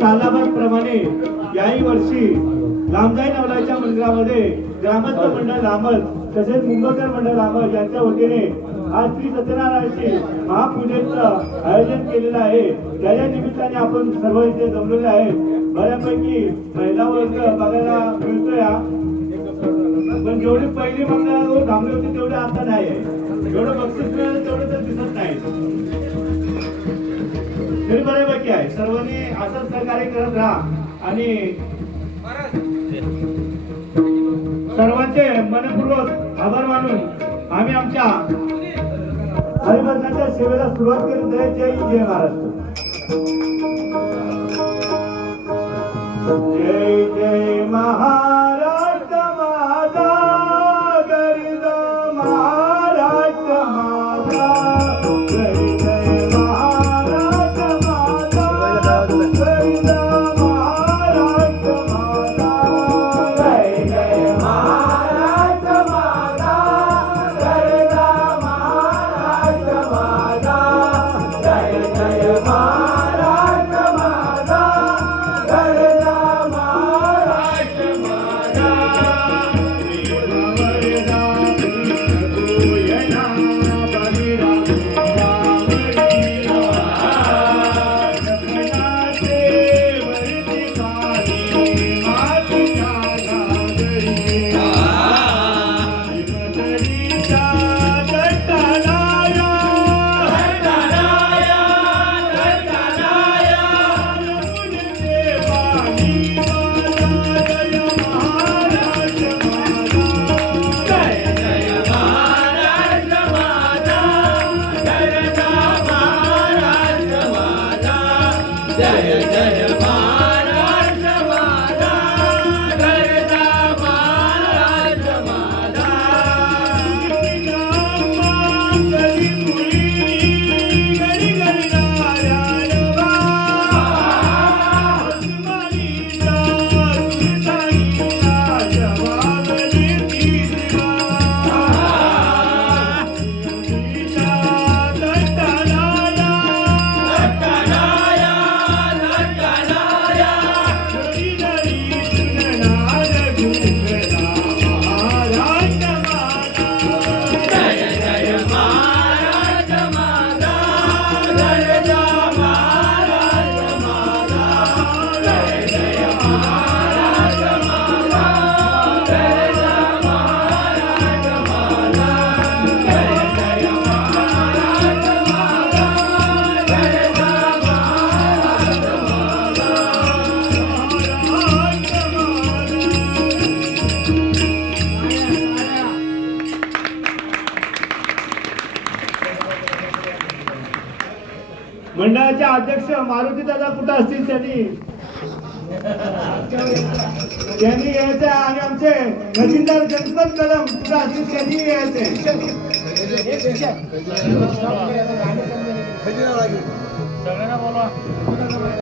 सालाबादप्रमाणे याही वर्षी लांबजाई नवलाच्या मंदिरामध्ये ग्रामस्थ मंडळ लांबज तसेच मुंबईकर मंडळ लांबज यांच्या वतीने आज श्री सत्यनारायणची महापूजेचं आयोजन केलेलं आहे। त्याच्या निमित्ताने आपण सर्व इथे जमलेले आहे। बऱ्यापैकी महिला वर्ग बघायला मिळतोय, पण जेवढी पहिली मंडळावर थांबली होती तेवढे आता नाही आहे। जेवढं बक्षीस मिळालं तेवढं तर दिसत नाही, तरी बऱ्यापैकी आहे। सर्वांनी असंच सहकार्य करत राहा आणि सर्वांचे मनपूर्वक आभार मानून आम्ही आमच्या हरिभजनाच्या सेवेला सुरुवात करीत आहे। जय जय महाराष्ट्र। जय जय महाराष्ट्र माझा, गरिब महाराष्ट्र माझा, जय जय महाराष्ट्र माझा, गरिब महाराष्ट्र माझा, जय जय महाराष्ट्र माझा, गरिब महाराष्ट्र माझा, जय जय महाराष्ट्र माझा, गरिब महाराष्ट्र माझा। जय जय महाराष्ट्र माझा, गरिब महाराष्ट्र माझा, गरी मुली गरी गरी नारायणवा, मालीचा सुलतानीचा जवाब देती दिवा, मंडळाचे अध्यक्ष मारुती दादा कुठं असतील त्यांनी यायचं आणि आमचे नजीनदार गणपत कदम कुठं असतील त्यांनी यायचे।